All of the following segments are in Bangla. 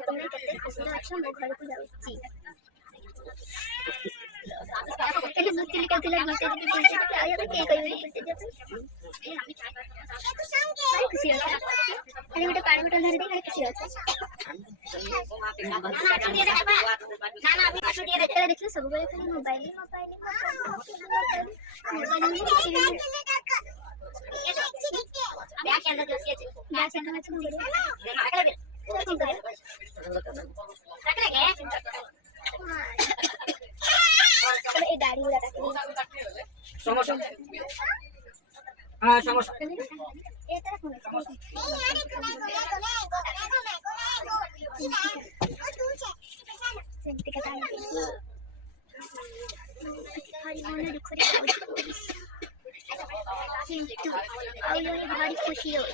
तुम्हें कहते खुशी हो अच्छा मैं घर को जाऊँगी એટલે દૂધ ચીલી કાથી લાગી તે કે બોલતે કે આયા તો કે કઈ બોલતે જતો એ আমি চাই পারি খুশি আছে খালি ওটা পানি বটল ধরে দিয়ে খুশি আছে না না আমি পাশে দিয়ে রেখে দেখলে সবগুলো খালি মোবাইল ব্যাগ কেন দিয়েছে ব্যাগ কেন আছে মোবাইল না রাখলে রাখলে এই দাড়িগুলো রাখলে সমস্যা হ্যাঁ সমস্যা এটা কোন भारी खुशी हो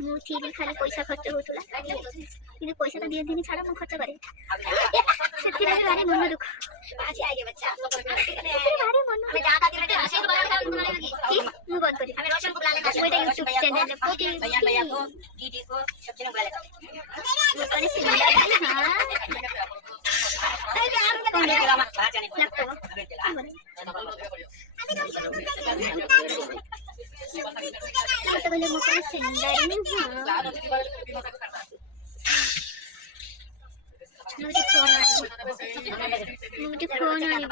मुझे खाली पैसा खर्च होता কিন্তু পয়সাটা দিয়ে দিনই ছাড়া মু খরচ করে সেতিরে ভারি মন দুঃখ আজি আইগে বাচ্চা ভারি মন আমি দাদা দিলে হাসি মু বন্ধ করি আমি রোশন को बुलाने का ওইটা YouTube চ্যানেলে পোটি भैया भैया को दीदी को सब चैनल बुला लेगा वो करे से हां अरे यार कौन है बाहर जाने को लगता है तो बोले मुझे सुंदर मुझे फोन कहना